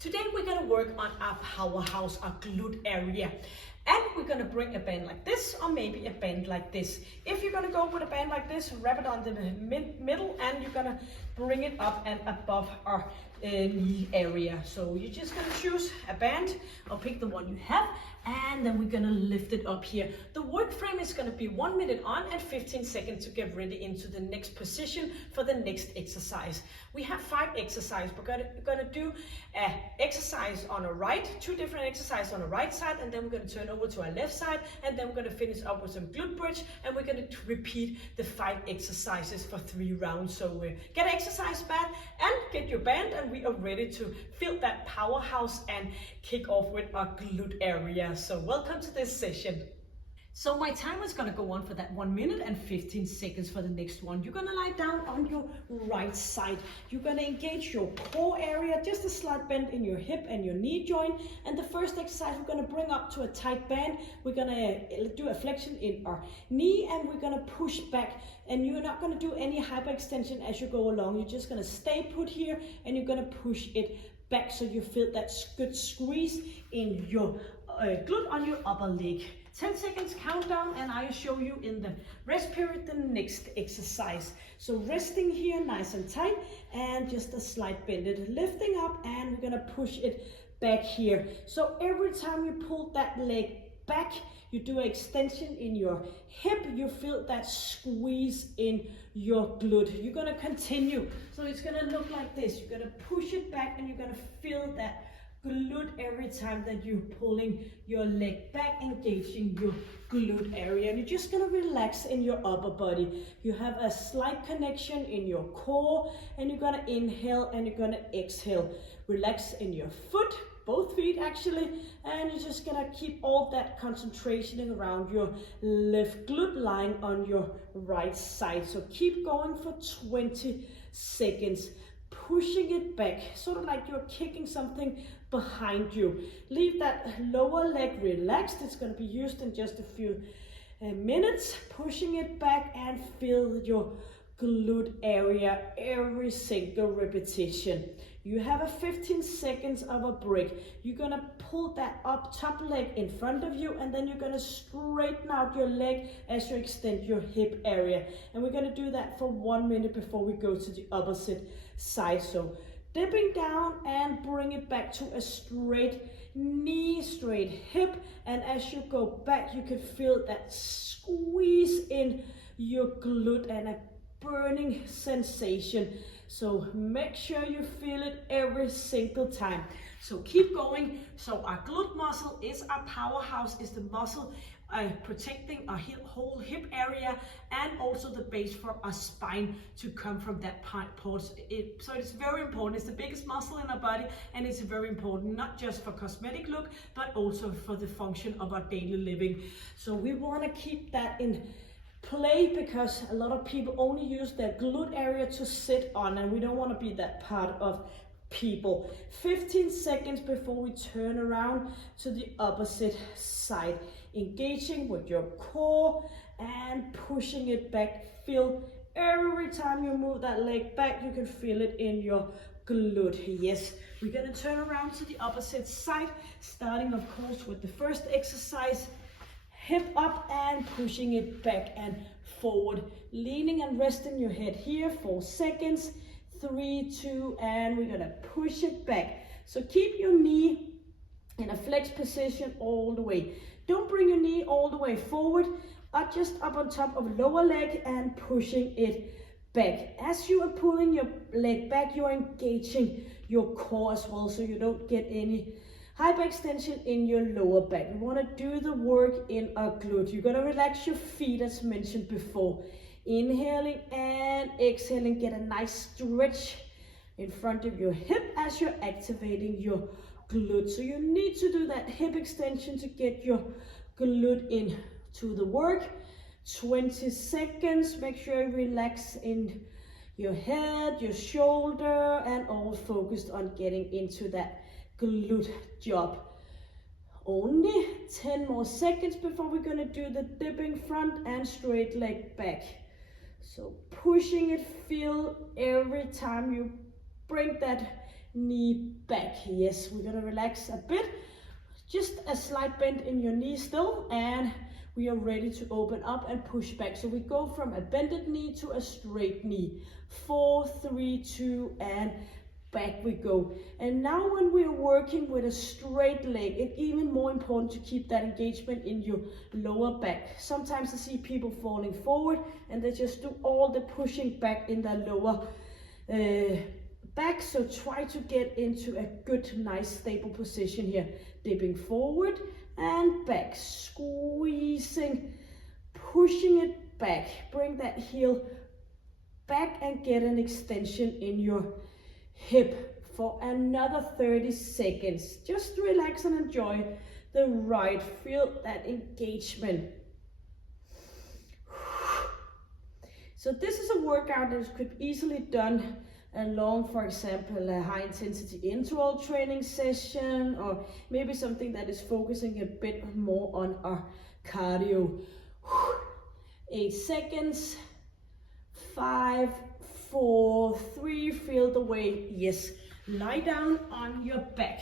Today we're gonna work on our powerhouse, our glute area. And we're gonna bring a band like this, or maybe a band like this. If you're gonna go with a band like this, wrap it on the middle, and you're gonna bring it up and above our knee area. So you're just gonna choose a band, or pick the one you have, and then we're gonna lift it up here. The work frame is gonna be 1 minute on and 15 seconds to get ready into the next position for the next exercise. We have 5 exercises. We're gonna do an exercise on the right, 2 different exercises on the right side, and then we're gonna turn over to our left side, and then we're gonna finish up with some glute bridge, and we're gonna repeat the 5 exercises for 3 rounds. So get an exercise band and get your band, and we are ready to feel that powerhouse and kick off with our glute area. So welcome to this session. So my timer is gonna go on for that 1 minute and 15 seconds for the next one. You're gonna lie down on your right side. You're gonna engage your core area, just a slight bend in your hip and your knee joint. And the first exercise we're gonna bring up to a tight band. We're gonna do a flexion in our knee, and we're gonna push back. And you're not gonna do any hyperextension as you go along. You're just gonna stay put here, and you're gonna push it back so you feel that good squeeze in your glute on your upper leg. 10 seconds countdown, and I'll show you in the rest period the next exercise. So resting here nice and tight, and just a slight bend it, lifting up, and we're gonna push it back here. So every time you pull that leg back, you do an extension in your hip, you feel that squeeze in your glute. You're gonna continue, so it's gonna look like this. You're gonna push it back, and you're gonna feel that glute every time that you're pulling your leg back, engaging your glute area. And you're just gonna relax in your upper body. You have a slight connection in your core, and you're gonna inhale and you're gonna exhale. Relax in your foot, both feet actually, and you're just gonna keep all that concentration around your left glute lying on your right side. So keep going for 20 seconds. Pushing it back, sort of like you're kicking something behind you. Leave that lower leg relaxed. It's going to be used in just a few minutes. Pushing it back, and feel your glute area every single repetition. You have a 15 seconds of a break. You're going to pull that up top leg in front of you, and then you're going to straighten out your leg as you extend your hip area. And we're going to do that for 1 minute before we go to the opposite side. So dipping down and bring it back to a straight knee, straight hip. And as you go back, you can feel that squeeze in your glute and a burning sensation. So make sure you feel it every single time. So keep going. So our glute muscle is our powerhouse, is the muscle protecting our whole hip area, and also the base for our spine to come from that part. So it's very important. It's the biggest muscle in our body, and it's very important not just for cosmetic look, but also for the function of our daily living. So we want to keep that in play, because a lot of people only use their glute area to sit on, and we don't want to be that part of people. 15 seconds before we turn around to the opposite side, engaging with your core and pushing it back. Feel every time you move that leg back, you can feel it in your glute. Yes, we're gonna turn around to the opposite side, starting of course with the first exercise. Hip up and pushing it back and forward, leaning and resting your head here. 4 seconds, 3, 2, and we're gonna push it back. So keep your knee in a flex position all the way. Don't bring your knee all the way forward, just up on top of lower leg and pushing it back. As you are pulling your leg back, you're engaging your core as well, so you don't get any hyperextension in your lower back. We want to do the work in our glute. You're going to relax your feet as mentioned before. Inhaling and exhaling, get a nice stretch in front of your hip as you're activating your glute. So you need to do that hip extension to get your glute in to the work. 20 seconds, make sure you relax in your head, your shoulder, and all focused on getting into that glute job. Only 10 more seconds before we're going to do the dipping front and straight leg back. So pushing it, feel every time you bring that knee back. Yes, we're gonna relax a bit. Just a slight bend in your knee still, and we are ready to open up and push back. So we go from a bended knee to a straight knee. 4, 3, 2, and back we go. And now when we're working with a straight leg, it's even more important to keep that engagement in your lower back. Sometimes I see people falling forward and they just do all the pushing back in their lower back. So try to get into a good, nice, stable position here. Dipping forward and back, squeezing, pushing it back. Bring that heel back and get an extension in your hip for another 30 seconds. Just relax and enjoy the ride. Feel that engagement. So this is a workout that could easily done along, for example, a high intensity interval training session, or maybe something that is focusing a bit more on our cardio. 8 seconds. 5, 4, 3, feel the weight. Yes, lie down on your back.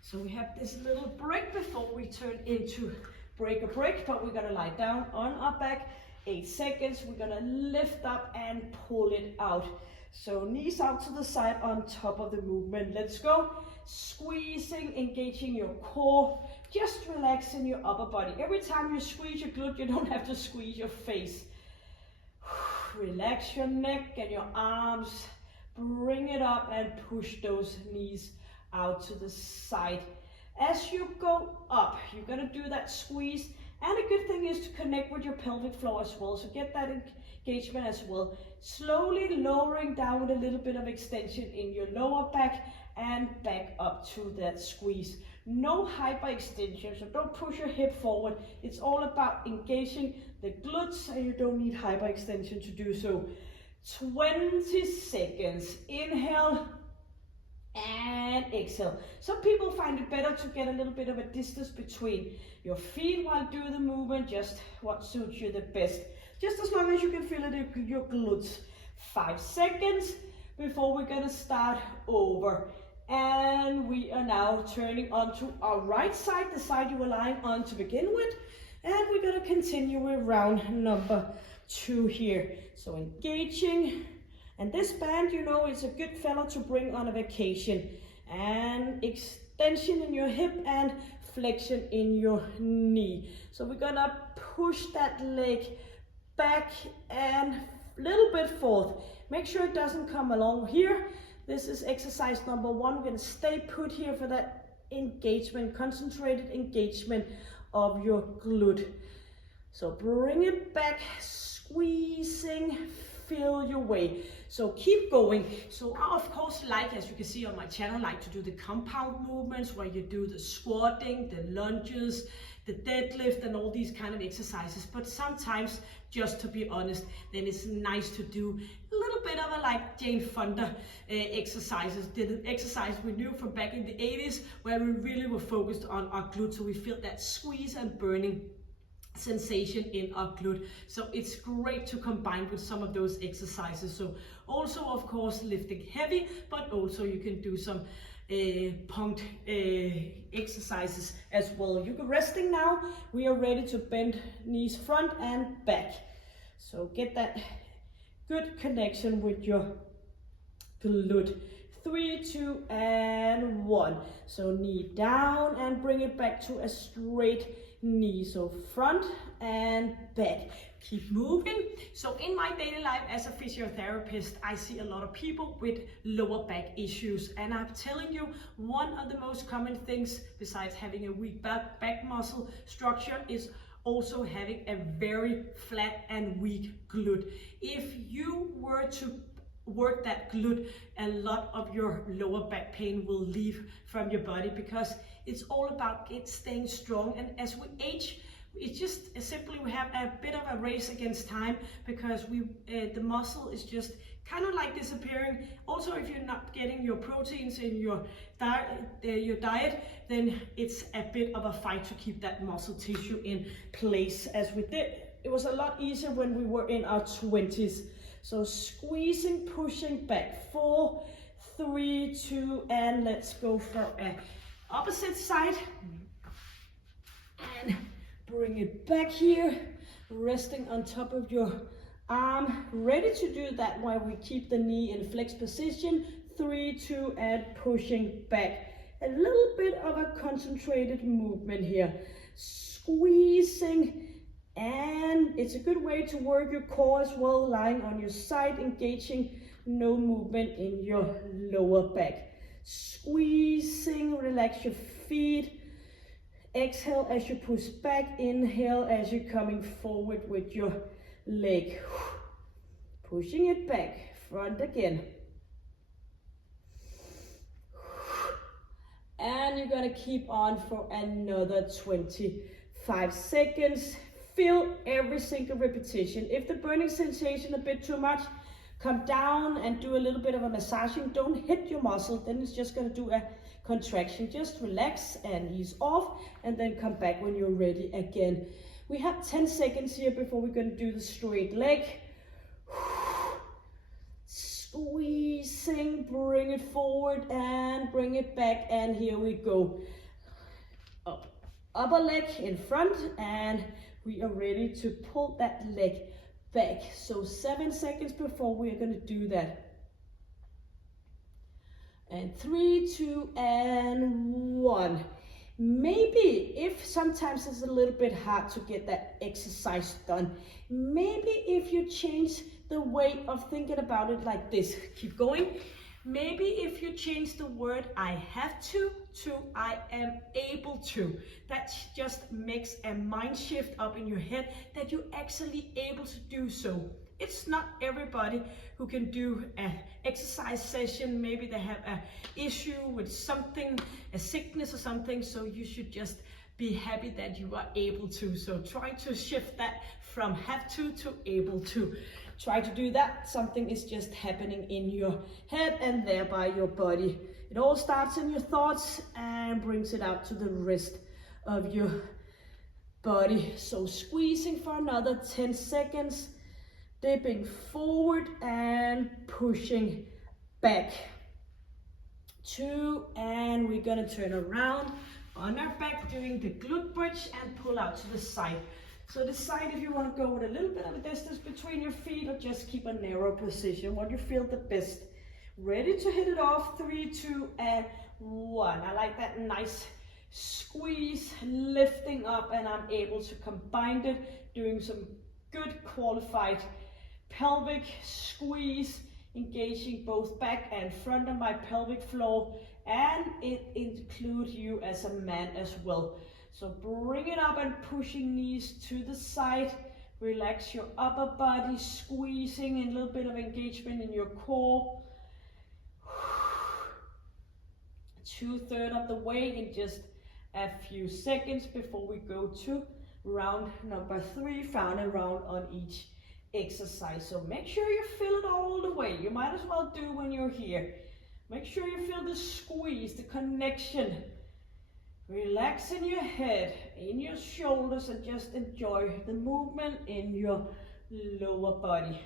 So we have this little break before we turn into break a break, but we're gonna lie down on our back. 8 seconds, we're gonna lift up and pull it out. So knees out to the side on top of the movement. Let's go. Squeezing, engaging your core, just relaxing your upper body. Every time you squeeze your glute, you don't have to squeeze your face. Relax your neck and your arms, bring it up and push those knees out to the side. As you go up, you're gonna do that squeeze, and a good thing is to connect with your pelvic floor as well, so get that engagement as well. Slowly lowering down with a little bit of extension in your lower back and back up to that squeeze. No hyperextension, so don't push your hip forward. It's all about engaging the glutes, and you don't need hyperextension to do so. 20 seconds. Inhale and exhale. Some people find it better to get a little bit of a distance between your feet while doing the movement, just what suits you the best. Just as long as you can feel it in your glutes. 5 seconds before we're gonna start over. And we are now turning onto our right side, the side you were lying on to begin with. And we're gonna continue with round number 2 here. So engaging, and this band, you know, is a good fellow to bring on a vacation. And extension in your hip and flexion in your knee. So we're gonna push that leg back and a little bit forth. Make sure it doesn't come along here. This is exercise number 1. We're gonna stay put here for that engagement, concentrated engagement of your glute. So bring it back, squeezing, feel your way. So keep going. So I, of course, like, as you can see on my channel, like to do the compound movements where you do the squatting, the lunges, the deadlift, and all these kind of exercises. But sometimes, just to be honest, then it's nice to do a little bit of a like Jane Fonda exercises. The exercise we knew from back in the 80s, where we really were focused on our glutes, so we feel that squeeze and burning sensation in our glute. So it's great to combine with some of those exercises. So also, of course, lifting heavy, but also you can do some pumped exercises as well. You can resting now. We are ready to bend knees front and back. So get that good connection with your glute. 3, 2, and 1. So knee down and bring it back to a straight knee. So front and back. Keep moving. So in my daily life as a physiotherapist, I see a lot of people with lower back issues. And I'm telling you, one of the most common things, besides having a weak back muscle structure, is also having a very flat and weak glute. If you were to work that glute, a lot of your lower back pain will leave from your body, because it's all about it staying strong. And as we age, it's just simply we have a bit of a race against time, because the muscle is just kind of like disappearing. Also, if you're not getting your proteins in your diet, then it's a bit of a fight to keep that muscle tissue in place. As we did, it was a lot easier when we were in our 20s. So squeezing, pushing back. 4, 3, 2, and let's go for a opposite side. And bring it back here, resting on top of your arm, ready to do that while we keep the knee in flexed position. 3, 2, and pushing back. A little bit of a concentrated movement here. Squeezing, and it's a good way to work your core as well, lying on your side, engaging, no movement in your lower back. Squeezing, relax your feet. Exhale as you push back, inhale as you're coming forward with your leg. Pushing it back, front again. And you're gonna keep on for another 25 seconds. Feel every single repetition. If the burning sensation a bit too much, come down and do a little bit of a massaging. Don't hit your muscle, then it's just gonna do a contraction. Just relax and ease off, and then come back when you're ready again. We have 10 seconds here before we're gonna do the straight leg. Squeezing, bring it forward and bring it back, and here we go. Up. Upper leg in front, and we are ready to pull that leg back. So 7 seconds before we are gonna do that. And 3, 2, and 1. Maybe if sometimes it's a little bit hard to get that exercise done, maybe if you change the way of thinking about it like this, keep going. Maybe if you change the word I have to I am able to, that just makes a mind shift up in your head that you're actually able to do so. It's not everybody who can do an exercise session. Maybe they have an issue with something, a sickness or something, so you should just be happy that you are able to. So try to shift that from have to able to. Try to do that. Something is just happening in your head and thereby your body. It all starts in your thoughts and brings it out to the rest of your body. So squeezing for another 10 seconds. Dipping forward and pushing back. 2, and we're gonna turn around on our back, doing the glute bridge and pull out to the side. So decide if you want to go with a little bit of a distance between your feet or just keep a narrow position, what you feel the best. Ready to hit it off. 3, 2, and 1. I like that nice squeeze, lifting up, and I'm able to combine it, doing some good qualified pelvic squeeze, engaging both back and front of my pelvic floor, and it includes you as a man as well. So bring it up and pushing knees to the side. Relax your upper body, squeezing, and a little bit of engagement in your core. 2/3 of the way in just a few seconds before we go to round number 3, final round on each exercise. So make sure you feel it all the way. You might as well do when you're here. Make sure you feel the squeeze, the connection. Relax in your head, in your shoulders, and just enjoy the movement in your lower body.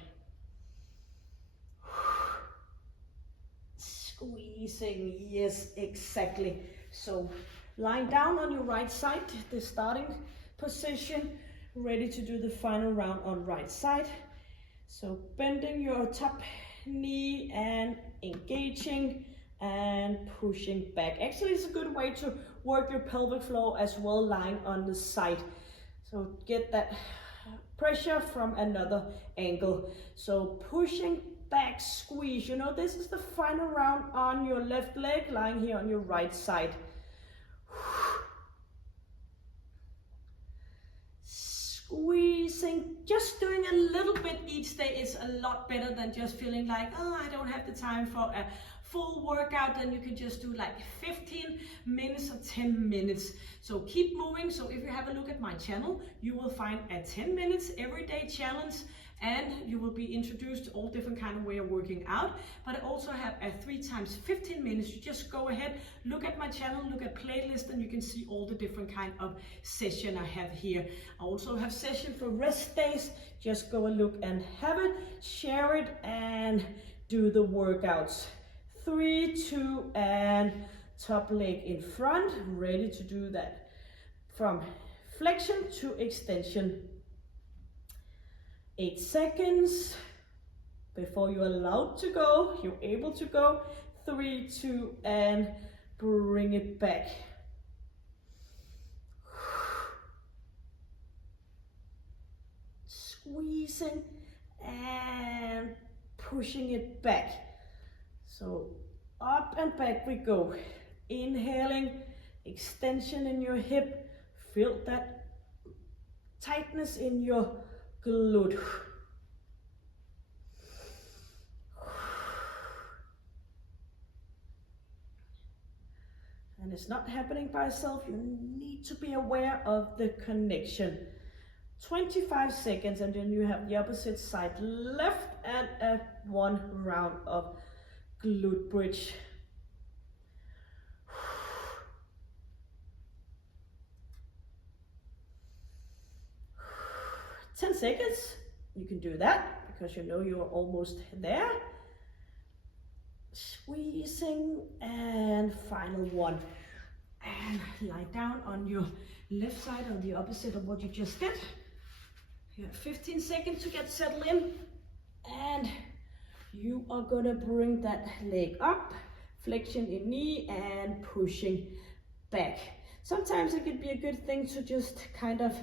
Squeezing, yes, exactly. So lying down on your right side, the starting position, ready to do the final round on right side. So bending your top knee and engaging and pushing back. Actually, it's a good way to work your pelvic floor as well, lying on the side. So get that pressure from another angle. So pushing back, squeeze. You know, this is the final round on your left leg, lying here on your right side. Squeezing, just doing a little bit each day is a lot better than just feeling like, oh, I don't have the time for a full workout. Then you can just do like 15 minutes or 10 minutes. So keep moving. So if you have a look at my channel, you will find a 10 minutes everyday challenge, and you will be introduced to all different kind of way of working out. But I also have a 3 times 15 minutes. You just go ahead, look at my channel, look at playlist, and you can see all the different kind of session I have here. I also have session for rest days. Just go and look and have it, share it, and do the workouts. 3, 2, and top leg in front, ready to do that from flexion to extension. 8 seconds before you're allowed to go, you're able to go. 3, 2, and bring it back. Squeezing and pushing it back. So up and back we go. Inhaling, extension in your hip. Feel that tightness in your glute. And it's not happening by itself. You need to be aware of the connection. 25 seconds, and then you have the opposite side left, and one round of glute bridge. 10 seconds. You can do that because you know you're almost there. Squeezing, and final one. And lie down on your left side on the opposite of what you just did. You have 15 seconds to get settled in, and you are gonna bring that leg up, flexion in knee and pushing back. Sometimes it could be a good thing to just kind of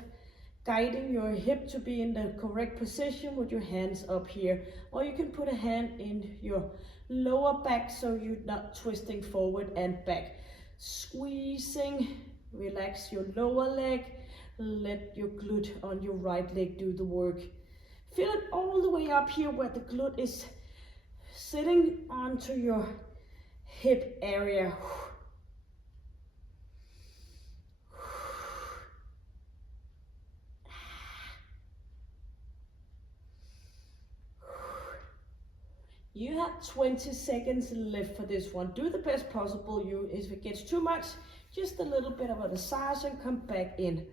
guiding your hip to be in the correct position with your hands up here, or you can put a hand in your lower back so you're not twisting forward and back. Squeezing, relax your lower leg, let your glute on your right leg do the work. Feel it all the way up here where the glute is sitting onto your hip area. You have 20 seconds left for this one. Do the best possible. If it gets too much, just a little bit of a massage and come back in.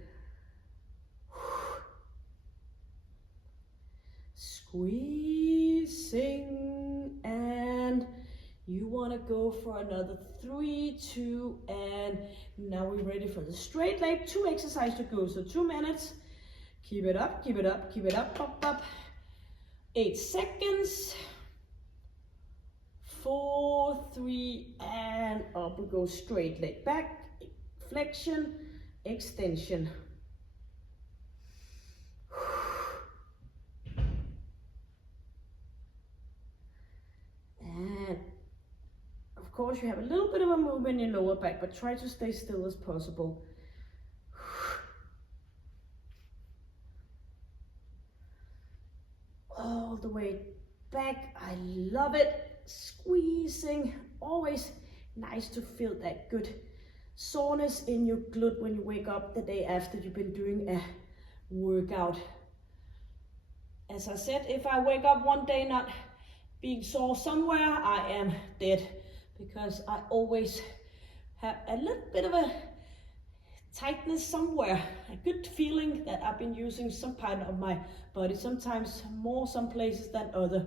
Squeezing, and you want to go for another 3, 2, and now we're ready for the straight leg. 2 exercises to go, so 2 minutes. Keep it up, keep it up, keep it up, up, up. 8 seconds. 4, 3, and up we go. Straight leg back, flexion, extension. And of course you have a little bit of a movement in your lower back, but try to stay still as possible. All the way back. I love it. Squeezing, always nice to feel that good soreness in your glute when you wake up the day after you've been doing a workout. As I said, if I wake up one day not being sore somewhere, I am dead, because I always have a little bit of a tightness somewhere, a good feeling that I've been using some part of my body, sometimes more some places than other.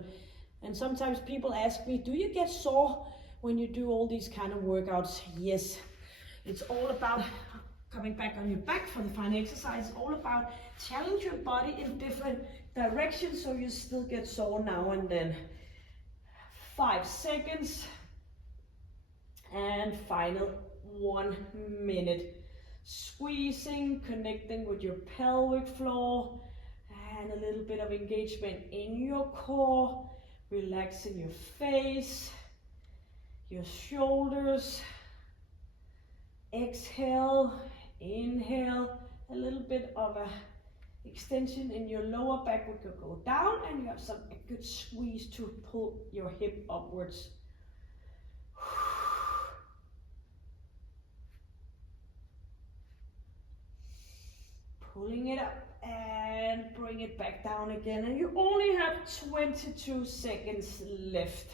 And sometimes people ask me, do you get sore when you do all these kind of workouts? Yes, it's all about coming back on your back for the final exercise. It's all about challenge your body in different directions so you still get sore now and then. 5 seconds, and final 1 minute. Squeezing, connecting with your pelvic floor, and a little bit of engagement in your core. Relaxing your face, your shoulders. Exhale, inhale, a little bit of a extension in your lower back. We could go down, and you have a good squeeze to pull your hip upwards. Pulling it up and bring it back down again, and you only have 22 seconds left.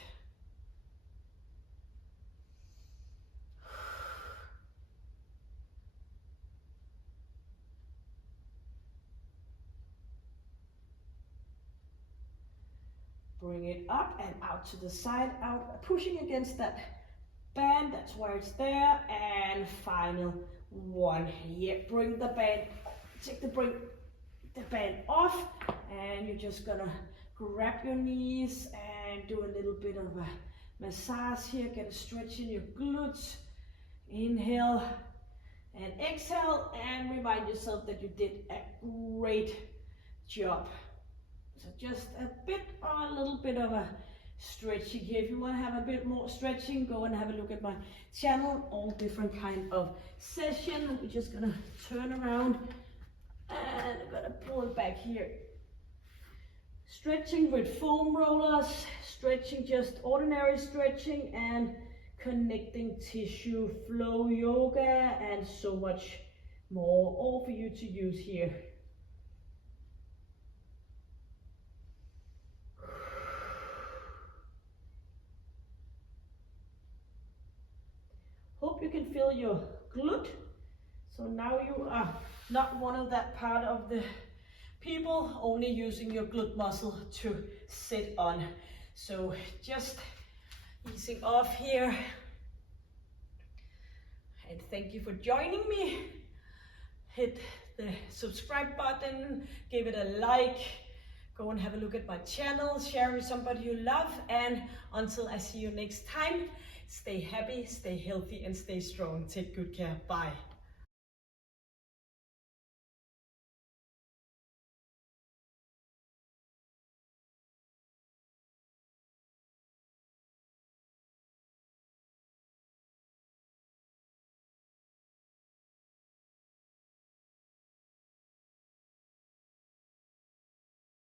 Bring it up and out to the side, out, pushing against that band, that's where it's there, and final one. Yeah, bring the band, bring the band off, and you're just gonna grab your knees and do a little bit of a massage here, get a stretch in your glutes. Inhale and exhale, and remind yourself that you did a great job. So just a little bit of a stretching here. If you want to have a bit more stretching, go and have a look at my channel, all different kind of session. We're just gonna turn around and I'm gonna pull it back here. Stretching with foam rollers, stretching, just ordinary stretching, and connecting tissue, flow yoga, and so much more, all for you to use here. Hope you can feel your glute. So now you are not one of that part of the people only using your glute muscle to sit on. So just easing off here. And thank you for joining me. Hit the subscribe button, give it a like, go and have a look at my channel, share with somebody you love, and until I see you next time, stay happy, stay healthy, and stay strong. Take good care. Bye.